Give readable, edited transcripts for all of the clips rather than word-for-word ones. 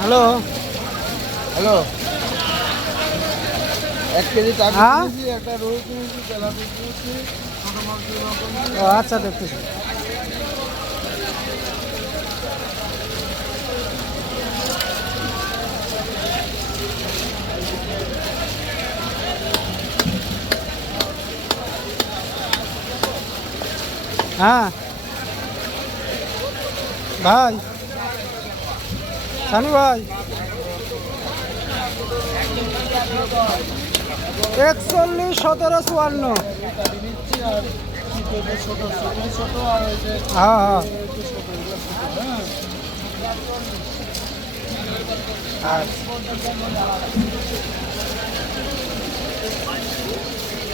Hello hello, 1 KG টাকা হ্যাঁ? কিনেছি, একটা রোল কিনেছি, তেলাপি কিনেছি, ছোটো মাছ ও আচ্ছা দেখতেছি। হ্যাঁ ভাই, সানি ভাই, 41, 17, 54। নিচ্ছি আর ছোটো ছোটো আর ওই যে হ্যাঁ হ্যাঁ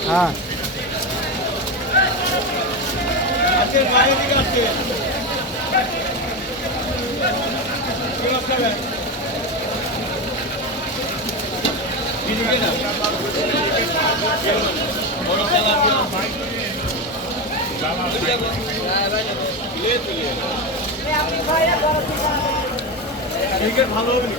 হ্যাঁ ভালো হবে।